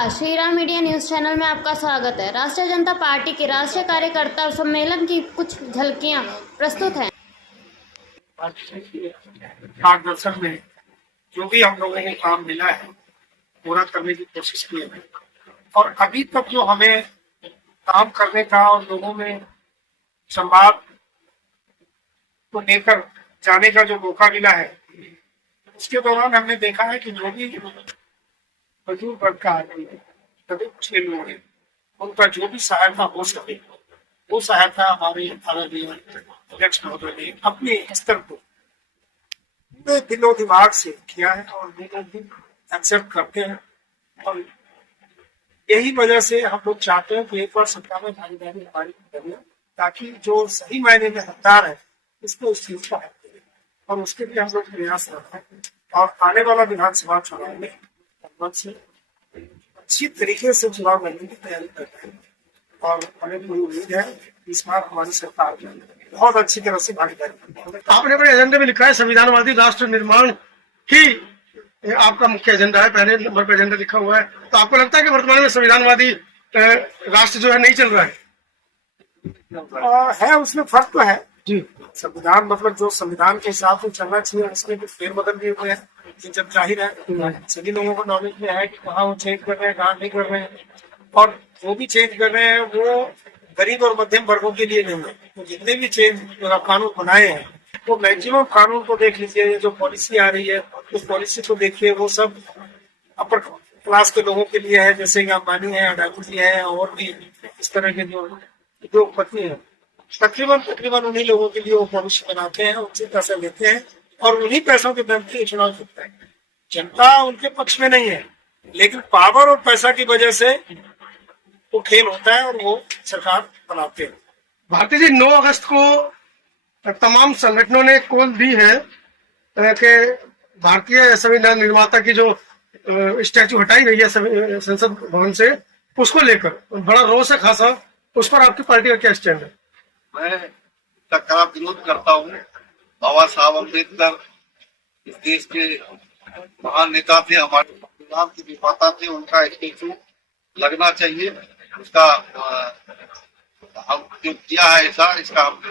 नमस्कार, Shri Ram media news channel में आपका स्वागत है। राष्ट्रीय जनता पार्टी के राष्ट्रीय कार्यकर्ता सम्मेलन की कुछ झलकियां प्रस्तुत हैं। मार्गदर्शन में जो भी हम लोगों को काम मिला है पूरा करने की कोशिश की है और अभी तक जो हमें काम करने का और लोगों में संवाद को लेकर जाने का जो मौका मिला है उसके दौरान हमने देखा है कि जो भी मजदूर वर्ग का आदमी है, सभी कुछ लोग हैं, उनका जो भी सहायता हो सके वो सहायता हमारे आदरणीय अध्यक्ष महोदय ने अपने स्तर पर पूरे दिलो दिमाग से किया है और लोग भी एक्सेप्ट करते हैं और यही वजह से हम लोग चाहते हैं कि एक बार सरकार में भागीदारी हमारी करें ताकि जो सही मायने में हकदार है इसको इस चीज का हक दें और उसके लिए हम लोग प्रयास करते हैं और आने वाला विधानसभा चुनाव में से अच्छी तरीके से चुनाव लड़ने की तैयारी करते हैं और हमें पूरी उम्मीद है कि इस बार हमारी सरकार बहुत अच्छी तरह से भागीदारी। आपने अपने एजेंडे में लिखा है संविधानवादी राष्ट्र निर्माण ही आपका मुख्य एजेंडा है, पहले नंबर पर एजेंडा लिखा हुआ है। तो आपको लगता है कि वर्तमान में संविधानवादी राष्ट्र जो है नहीं चल रहा है उसमें फर्क तो है जी। संविधान मतलब जो संविधान के हिसाब से चलना चाहिए उसमें कुछ फेरबदल भी हुए हैं। जब जाहिर है सभी लोगों को नॉलेज में है कि कहाँ वो चेंज कर रहे हैं कहाँ नहीं कर रहे हैं और जो भी चेंज कर रहे हैं वो गरीब और मध्यम वर्गों के लिए नहीं है। तो जितने भी चेंज कानून बनाए हैं वो मैक्सिमम कानून को देख लीजिए, जो पॉलिसी आ रही है उस पॉलिसी को देखिए, वो सब अपर क्लास के लोगों के लिए है, जैसे कि अंबानी है, अडानी जी है और भी इस तरह के जो उद्योगपति है तकरीबन उन्हीं लोगों के लिए वो पॉलिसी बनाते हैं, उनसे पैसा लेते हैं और उन्हीं पैसों के दम पे चुनाव जीतता है। जनता उनके पक्ष में नहीं है लेकिन पावर और पैसा की वजह से वो खेल होता है और वो सरकार बनाते हैं। भारती जी, 9 अगस्त को तमाम संगठनों ने कॉल दी है कि भारतीय संविधान निर्माता की जो स्टैचू हटाई गई है संसद भवन से, उसको लेकर बड़ा रोष है खासा, उस पर आपकी पार्टी का क्या स्टैंड है? मैं इसका विरोध करता हूँ। बाबा साहब अम्बेडकर इस देश के महान नेता थे, हमारे संविधान के निर्माता थे, उनका स्टेचू लगना चाहिए। उसका हम जो किया है ऐसा इसका हम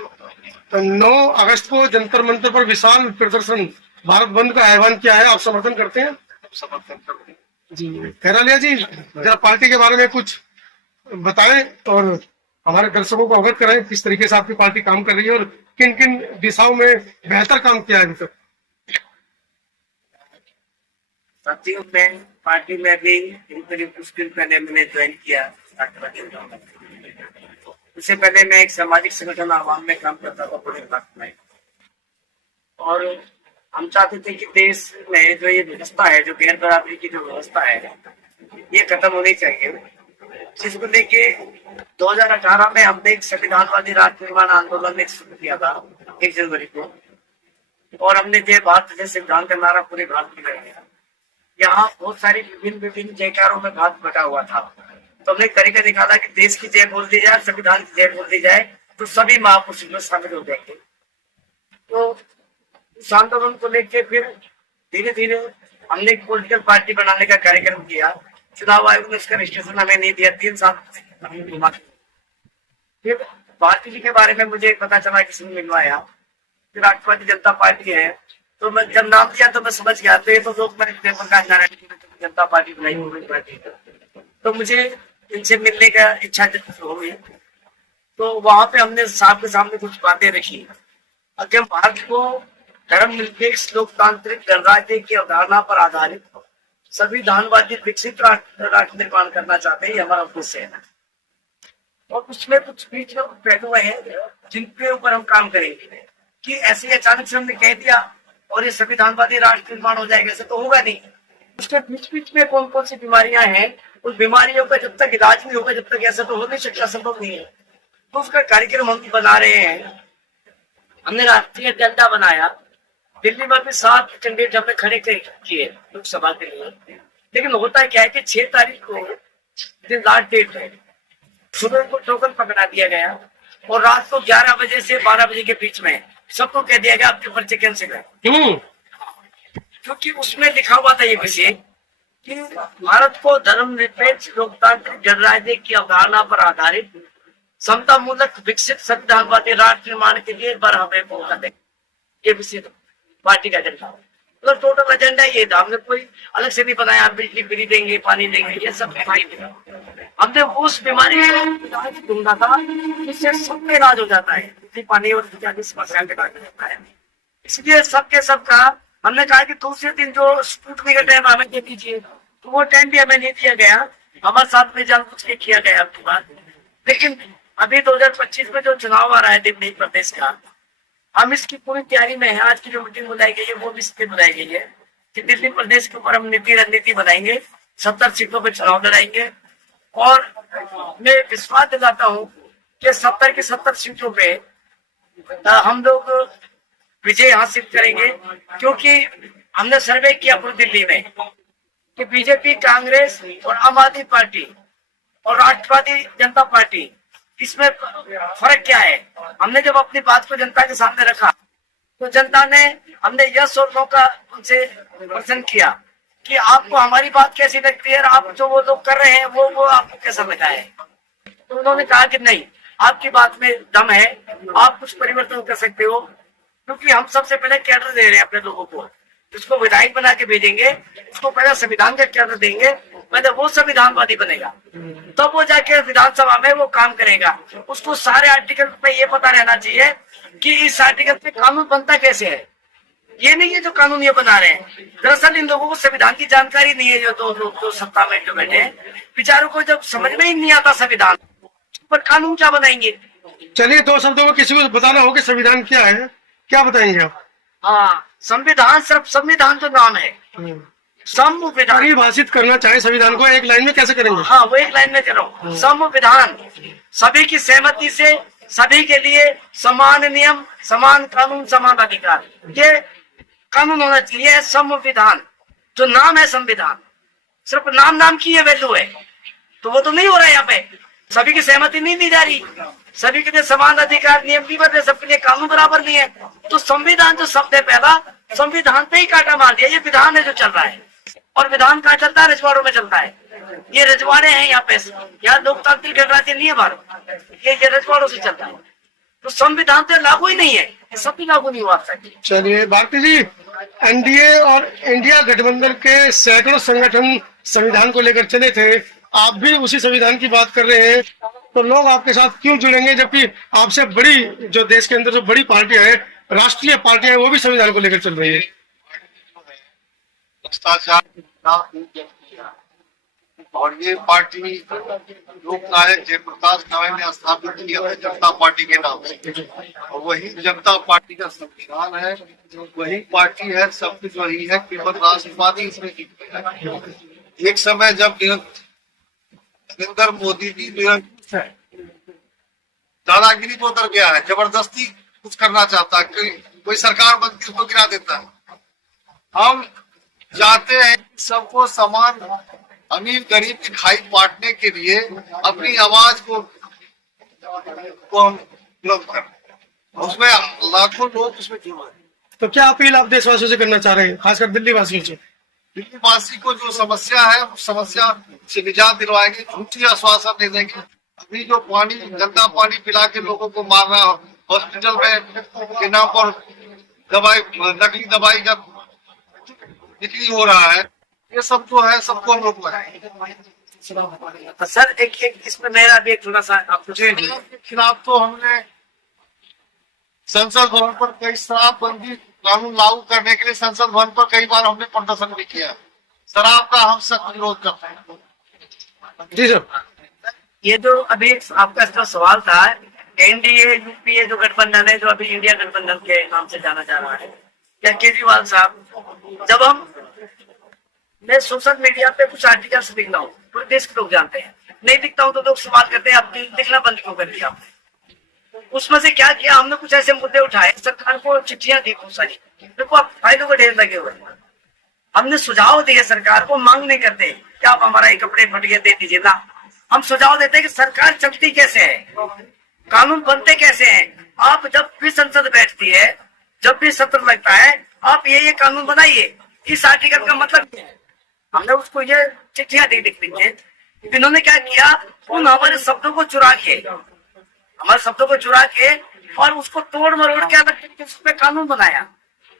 9 अगस्त को जंतर मंतर पर विशाल प्रदर्शन भारत बंद का आह्वान किया है, आप समर्थन करते हैं? समर्थन करते हैं जी। खैरालिया जी, जरा पार्टी के बारे में कुछ बताएं और हमारे दर्शकों को अवगत कराएं किस तरीके से आपकी पार्टी काम कर रही है और किन किन दिशाओं में बेहतर काम किया है अभी तक। साथियों, मैं पार्टी में भी कुछ दिन पहले मैंने ज्वाइन किया। उससे पहले मैं एक सामाजिक संगठन आवाम में काम करता था पूरे भारत में और हम चाहते थे कि देश में जो ये व्यवस्था है, जो गैर बराबरी की जो व्यवस्था है, ये खत्म होनी चाहिए। जिसको लेके 2018 में हमने एक संविधानवादी राष्ट्र निर्माण आंदोलन शुरू किया था 1 जनवरी को और हमने जय भारत जय संविधान का नारा पूरे भारत में लगाया। यहाँ बहुत सारी विभिन्न जयकारों में भारत बटा हुआ था, तो हमने तरीका निकाला कि देश की जय बोल दी जाए, संविधान की जय बोल दी जाए तो सभी महापुरुष में शामिल हो जाएंगे। तो इस आंदोलन को लेकर फिर धीरे धीरे हमने एक पॉलिटिकल पार्टी बनाने का कार्यक्रम किया। चुनाव आयोग ने उसका रजिस्ट्रेशन हमें नहीं दिया, 3 साल फिर पार्टी जी के बारे में मुझे पता चला, किसी ने मिलवाया, फिर राष्ट्रवादी जनता पार्टी है। तो मैं जब नाम दिया तो मैं समझ गया, तो लोग मैंने प्रकाश नारायण जनता पार्टी बनाई पार्टी, तो मुझे इनसे मिलने का इच्छा हो गई। तो वहां पे हमने साहब के सामने कुछ बातें रखी। अगर हम भारत को धर्मनिरपेक्ष लोकतांत्रिक गणराज्य की अवधारणा पर आधारित संविधानवादी विकसित राष्ट्र निर्माण करना चाहते हैं, हमारा उद्देश्य है और उसमें कुछ बीच में पहलू हैं जिनके ऊपर हम काम करेंगे कि ऐसे अचानक से हमने कह दिया और ये संविधानवादी राष्ट्र निर्माण हो जाएगा, ऐसा तो होगा नहीं। उसके बीच में कौन कौन सी बीमारियां हैं, उस बीमारियों का जब तक इलाज नहीं होगा, जब तक ऐसा तो हो नहीं सकता, संभव नहीं है। तो उसका कार्यक्रम हम बना रहे हैं। हमने राष्ट्रीय एजेंडा बनाया, दिल्ली में भी 7 कैंडिडेट हमने खड़े किए लोकसभा के लिए, लेकिन होता क्या है कि 6 तारीख को दिन लास्ट डेट है, सुबह को टोकन पकड़ा दिया गया और रात को 11 बजे से 12 बजे के बीच में सबको कह दिया गया आपके पर्चे कैंसिल है। क्योंकि उसमें लिखा हुआ था ये विषय कि भारत को धर्मनिरपेक्ष लोकतांत्रिक गणराज्य की अवधारणा पर आधारित समता मूलक विकसित संविधानवादी राष्ट्र निर्माण के लिए एक बार हमें मौका दें। ये विषय पार्टी का एजेंडा है। तो टोटल एजेंडा ये था, हमने कोई अलग से नहीं बनाया बिजली फ्री देंगे, पानी देंगे, ये सब दिखाई दिया। हमने उस बीमारी को ढूंढा था जिससे सबका इलाज हो जाता है, बिजली पानी और 40% का जाता है। इसलिए सबके सब का हमने कहा कि दूसरे दिन जो स्कूटनी का टाइम हमें दे दीजिए, तो वो टाइम भी हमें नहीं दिया गया। हमारे साथ में जानबूझ के किया गया आपकी बात। लेकिन अभी 2025 में जो चुनाव आ रहा है दिल्ली प्रदेश का, हम इसकी पूरी तैयारी में है। आज की जो मीटिंग बुलाई गई है वो भी इसलिए बुलाई गई है कि दिल्ली प्रदेश के ऊपर हम नीति रणनीति बनाएंगे, 70 सीटों पर चुनाव लड़ाएंगे और मैं विश्वास दिलाता हूँ कि 70 की 70 सीटों पे हम लोग विजय हासिल करेंगे। क्योंकि हमने सर्वे किया पूरी दिल्ली में कि बीजेपी, कांग्रेस और आम आदमी पार्टी और राष्ट्रवादी जनता पार्टी, इसमें फर्क क्या है। हमने जब अपनी बात को जनता के सामने रखा तो जनता ने, हमने यस और नो का उनसे प्रश्न किया कि आपको हमारी बात कैसी लगती है और आप जो वो लोग कर रहे हैं वो आपको कैसा लगा है। तो उन्होंने कहा कि नहीं, आपकी बात में दम है, आप कुछ परिवर्तन कर सकते हो। क्योंकि हम सबसे पहले कैडर दे रहे हैं अपने लोगों को, जिसको विधायक बना के भेजेंगे, उसको पहले संविधान का कैडर देंगे, पहले वो संविधानवादी बनेगा, तब वो जाके विधानसभा में वो काम करेगा। उसको सारे आर्टिकल पे ये पता रहना चाहिए कि इस आर्टिकल पे कानून बनता कैसे है। ये नहीं है जो कानून ये बना रहे हैं। दरअसल इन लोगों को संविधान की जानकारी नहीं है। जो दो लोग जो सत्ता में जो बैठे हैं, बेचारों को जब समझ में ही नहीं आता संविधान, पर कानून क्या बनाएंगे। चलिए 2 शब्दों में किसी को बताना हो कि संविधान क्या है, क्या बताएंगे आप? हाँ, संविधान सिर्फ संविधान तो नाम है, संविधान परिभाषित करना चाहे संविधान को एक लाइन में कैसे करेंगे? हाँ, वो एक लाइन में करो। संविधान सभी की सहमति से सभी के लिए समान नियम, समान कानून, समान अधिकार, ये कानून होना चाहिए। संविधान जो नाम है, संविधान सिर्फ नाम की ये वैल्यू है, तो वो तो नहीं हो रहा है। यहाँ पे सभी की सहमति नहीं दी जा रही, सभी के लिए समान अधिकार, नियम भी बदले, सबके लिए कानून बराबर नहीं है। तो संविधान जो शब्द है पहला, संविधान पे ही कांटा मार दिया। ये विधान है जो चल रहा है, और विधान कहाँ चलता है? रजवाड़ों में चलता है। ये रजवाड़े हैं यहाँ पे, यहाँ लोकतांत्रिक गणराज्य नहीं है भारत, ये रजवाड़ों से चलता है। तो संविधान तो लागू ही नहीं है, सब भी लागू नहीं हुआ सकती। चलिए भारती जी, एनडीए और इंडिया गठबंधन के सैकड़ों संगठन संविधान को लेकर चले थे, आप भी उसी संविधान की बात कर रहे हैं, तो लोग आपके साथ क्यों जुड़ेंगे जबकि आपसे बड़ी जो देश के अंदर जो बड़ी पार्टियां हैं, राष्ट्रीय पार्टियां हैं, वो भी संविधान को लेकर चल रही है। और ये पार्टी लोकनायक जयप्रकाश नारायण ने स्थापित किया है जनता पार्टी के नाम से, और वही जनता पार्टी का संविधान है, वही पार्टी है, सब कुछ वही है, केवल राष्ट्रवादी इसमें एक समय जब नरेंद्र मोदी जी दादागिरी को उतर गया है, जबरदस्ती कुछ करना चाहता है, कोई सरकार बनती है उसको गिरा देता है। हम चाहते हैं सबको समान, अमीर गरीब की खाई बांटने के लिए अपनी आवाज को हम बुलंद करें, उसमें लाखों लोग उसमें जुड़े। तो क्या अपील आप देशवासियों से करना चाह रहे हैं, खासकर दिल्ली वासियों से? दिल्ली वासी को जो समस्या है उस समस्या से निजात दिलवाएंगे, झूठी आश्वासन दे देंगे। अभी जो पानी, गंदा पानी पिला के लोगों को मारना, हॉस्पिटल में के नाम पर दवाई, नकली दवाई का बिक्री हो रहा है, ये सब जो है सबको हम रोक लगाएंगे। तो सर एक इसमें मेरा भी एक थोड़ा सा के खिलाफ तो हमने संसद भवन पर कई शराबबंदी कानून लागू करने के लिए संसद भवन पर कई बार हमने प्रदर्शन भी किया। शराब का हम सख्त विरोध करते हैं। जी सर, ये जो अभी आपका जो सवाल था, एनडीए यूपीए जो गठबंधन है, जो अभी इंडिया गठबंधन के नाम से जाना जा रहा है, क्या केजरीवाल साहब, जब मैं सोशल मीडिया पे कुछ आर्टिकल्स लिखता हूँ, पूरे देश के लोग जानते हैं, नहीं लिखता हूँ तो लोग सवाल करते हैं आप लिखना बंद क्यों कर दिया आपने। उसमें से क्या किया हमने, कुछ ऐसे मुद्दे उठाए, सरकार को चिट्ठियां दी बहुत सारी, देखो आप फाइलों के ढेर लगे हुए, हमने सुझाव दिए सरकार को, मांग नहीं करते कि आप हमारा ये कपड़े फट गए दे दीजिए ना, हम सुझाव देते हैं कि सरकार चलती कैसे है, कानून बनते कैसे हैं। आप जब भी संसद बैठती है, जब भी सत्र लगता है, आप ये कानून बनाइए। इस आर्टिकल का मतलब क्या है? हमने उसको ये चिट्ठियां दी लिखने के, इन्होंने क्या किया, उन हमारे शब्दों को चुरा के और उसको तोड़ मरोड़ के अलग तरीके से उस पे कानून बनाया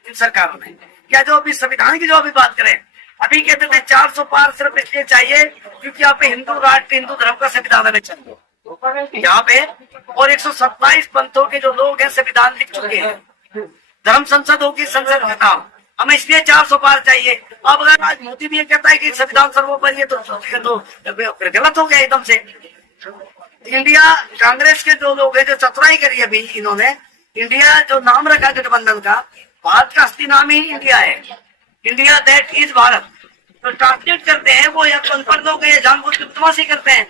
इन सरकारों ने। क्या जो अभी संविधान की जो अभी बात करें, अभी कहते थे 400 पार सिर्फ इसलिए चाहिए क्योंकि यहाँ पे हिंदू राष्ट्र, हिंदू धर्म का संविधान हमें चाहिए यहाँ पे, और 127 पंथों के जो लोग हैं संविधान लिख चुके हैं, धर्म संसद होगी, संसद का नाम, हमें इसलिए 400 पार चाहिए। अब अगर आज मोदी भी ये कहता है कि संविधान सर्वोपरि है तो फिर गलत हो गया एकदम से। इंडिया कांग्रेस के जो लोग हैं, जो चतुराई करी अभी इन्होंने, इंडिया जो नाम रखा गठबंधन का, भारत का असली नाम ही इंडिया है, इंडिया दैट इज भारत। तो ट्रांसलेट करते हैं वो, या अनपढ़ लोग या जानबूझ के बदमाशी करते हैं,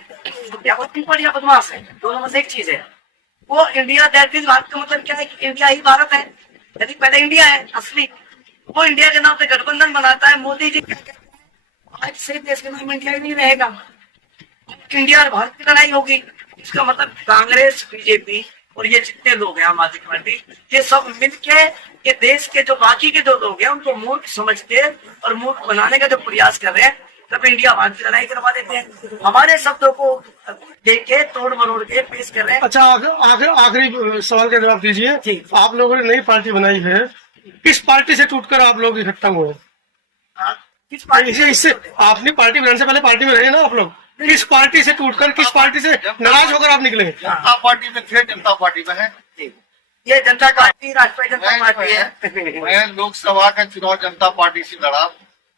या वो अनपढ़ या बदमाश है, दोनों में से एक चीज है। वो इंडिया दैट इज भारत का मतलब क्या है कि इंडिया ही भारत है, यदि पहले इंडिया है असली, वो इंडिया के नाम से गठबंधन बनाता है। मोदी जी क्या कहते हैं, आज से देश के नाम इंडिया ही नहीं रहेगा, इंडिया और भारत की लड़ाई होगी। इसका मतलब कांग्रेस, बीजेपी और ये जितने लोग हैं, आम आदमी पार्टी, ये सब मिलके ये देश के जो बाकी के जो लोग हैं उनको मूर्ख समझते और मूर्ख बनाने का जो प्रयास कर रहे हैं, तब इंडिया भारत की लड़ाई करवा देते हैं। हमारे शब्दों को देके तोड़ मरोड़ के पेश कर रहे हैं। अच्छा, आखिरी सवाल का जवाब दीजिए। जी। आप लोगों ने नई पार्टी बनाई है, किस पार्टी से टूटकर आप लोग इकट्ठा हुए? किस पार्टी से? इससे आपने पार्टी बनाने से पहले पार्टी में रहे ना आप लोग, किस पार्टी से टूटकर, किस पार्टी से नाराज होकर आप निकले? जनता पार्टी में थे, जनता पार्टी में है। ये जनता पार्टी, राष्ट्रीय जनता पार्टी है। मैं लोकसभा का चुनाव जनता पार्टी से लड़ा,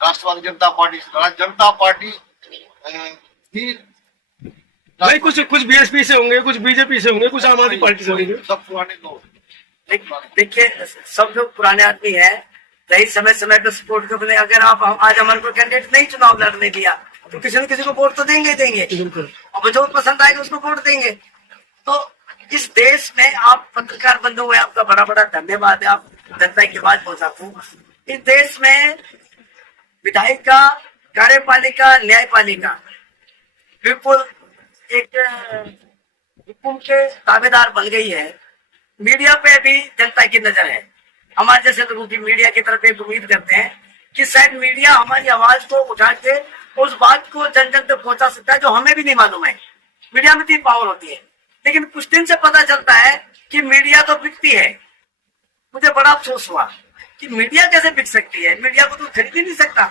राष्ट्रवादी जनता पार्टी से लड़ा। जनता पार्टी थी, भाई कुछ बीएसपी से होंगे, कुछ बीजेपी से होंगे, कुछ आम आदमी पार्टी से होंगे, सब पुराने लोग। देखिए सब लोग पुराने आदमी है, रही समय पे सपोर्ट करने। अगर आप आज हमारे को कैंडिडेट नहीं चुनाव लड़ने दिया तो किसी न किसी को वोट तो देंगे और जो पसंद आएगा उसको वोट देंगे। तो इस देश में आप पत्रकार बंधु हुए, आपका बड़ा बड़ा धन्यवाद है, आप जनता की आवाज पहुंचाते हैं। इस देश में विधायिका, कार्यपालिका, न्यायपालिका बिल्कुल एक हुकुम के ताबेदार बन गई है। मीडिया पे भी जनता की नजर है। हमारे जैसे लोगों की मीडिया की तरफ एक उम्मीद करते हैं कि शायद मीडिया हमारी आवाज को उठा के उस बात को जन जन तक पहुंचा सकता है जो हमें भी नहीं मालूम है। मीडिया में इतनी पावर होती है, लेकिन कुछ दिन से पता चलता है कि मीडिया तो बिकती है। मुझे बड़ा अफसोस हुआ कि मीडिया कैसे बिक सकती है, मीडिया को तो खरीद ही नहीं सकता।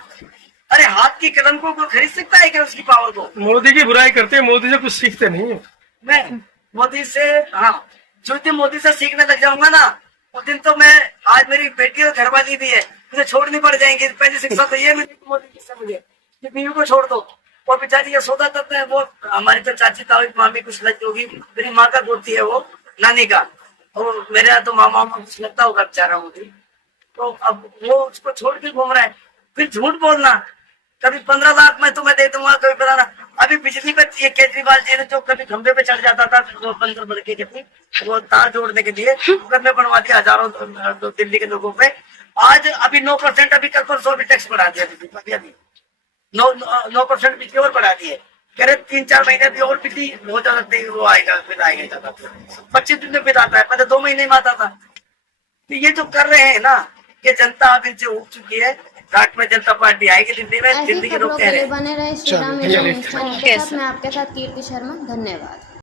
अरे हाथ की कलम को कोई खरीद सकता है क्या उसकी पावर को? मोदी की बुराई करते हैं, मोदी से कुछ सीखते नहीं है। मैं मोदी से, हाँ, जो दिन मोदी से सीखने लग जाऊंगा ना, उस दिन तो मैं, आज मेरी बेटी और घरवाली भी है, मुझे छोड़नी पड़ जाएंगी। पहली शिक्षा तो ये मिली मोदी जी से मुझे कि बीवी को छोड़ दो। और बेचारी ये सौदा करते हैं, वो हमारी तो चाची ताऊ मामी कुछ लगती होगी, मेरी माँ का गोती है वो, नानी का, और मेरे तो मामा कुछ लगता होगा बेचारा मोदी। तो अब वो उसको छोड़ के घूम रहा है, फिर झूठ बोलना, कभी 15 लाख मैं तुम्हें दे दूंगा, कभी बताना। अभी बिजली पर ये केजरीवाल जी ने जो कभी खंभे पे चढ़ जाता था, वो 15 लड़के के थे, वो तार जोड़ने के लिए में बनवा दिया हजारों दिल्ली के लोगों पे। आज अभी 9% अभी कल परसों भी टैक्स बढ़ा दिया, अभी 9% बिजली और बढ़ा दिए। कह रहे 3-4 महीने भी और बिजली हो जाती, वो आएगा, फिर आएगा ज्यादा 25 दिन में फिर आता है, पहले 2 महीने में आता था। तो ये जो कर रहे हैं ना, ये जनता अब इनसे उठ चुकी है। घाट में जनता पार्टी आएगी दिल्ली में, ऐसी दिल्ली के खबरों लोग के कह लिए रहे हैं। बने रहे Shri Ram media news channel के साथ। मैं आपके साथ कीर्ति शर्मा, धन्यवाद।